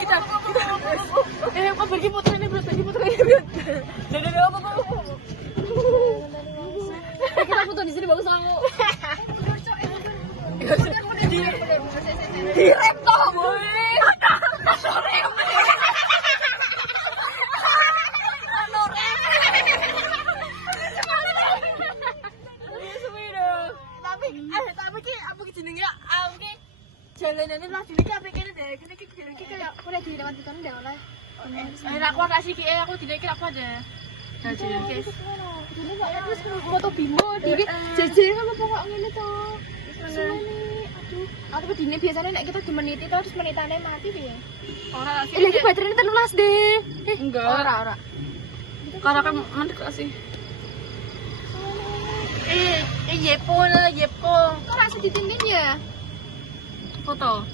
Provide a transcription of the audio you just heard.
kita. Kok pergi putra ini bro, pergi putra ini. Jangan apa. Kita foto di sini bagus kamu. Direct toh boleh. Tapi apa jenenge awake jalanane lah dene ki apik kene deh. Kene ki kayak ora dilewati kan ndak oleh. Aku kasih ki aku dene ki apa aja. Jadi guys. Dene kaya terus foto bimo dene jejer kan pokok ngene to. Aduh, aku dene biasanya nek kita dimeniti terus menitane mati piye? Ora sih. Lagi baterainya 13 deh. Enggak. Ora. Karena kan menit kasih. Yepo. Kok rasa ditingin ya? Foto.